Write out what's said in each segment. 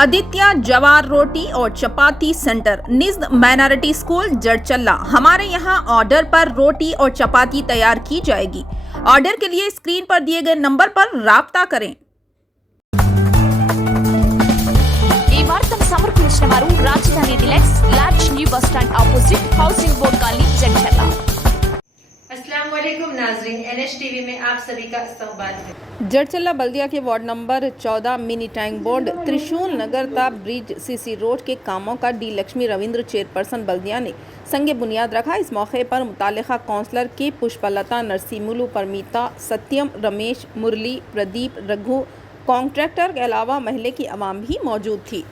आदित्य जवार रोटी और चपाती centre निज़्द minority school Jadcherla. हमारे यहाँ ऑर्डर पर रोटी और चपाती तैयार की जाएगी। ऑर्डर के लिए स्क्रीन पर दिए गए नंबर पर राब्ता करें। ఈ వార్తను సమర్పించిన వారు Rajdhani deluxe lodge new bus stand opposite housing board colony Jadcherla. अस्सलाम वालेकुम नाज़रीन, NH-TV में आप सभी का इस्तकबाल है। जड़चल्ला बल्दिया के ward number 14 mini tank board त्रिशूल नगर ता ब्रिज सीसी रोड के कामों का डी लक्ष्मी रविंद्र चेयरपर्सन बल्दिया ने संगे बुनियाद रखा। इस मौके पर मुतालिका काउंसलर के पुष्पलता, नरसिमुलु, परमीता, सत्यम, रमेश, मुरली, प्रदीप, रघु, कॉन्ट्रैक्टर के अलावा महल्ले की आवाम भी मौजूद थी।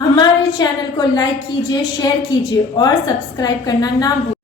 हमारे चैनल को लाइक कीजिए, शेयर कीजिए और सब्सक्राइब करना ना भूलिए।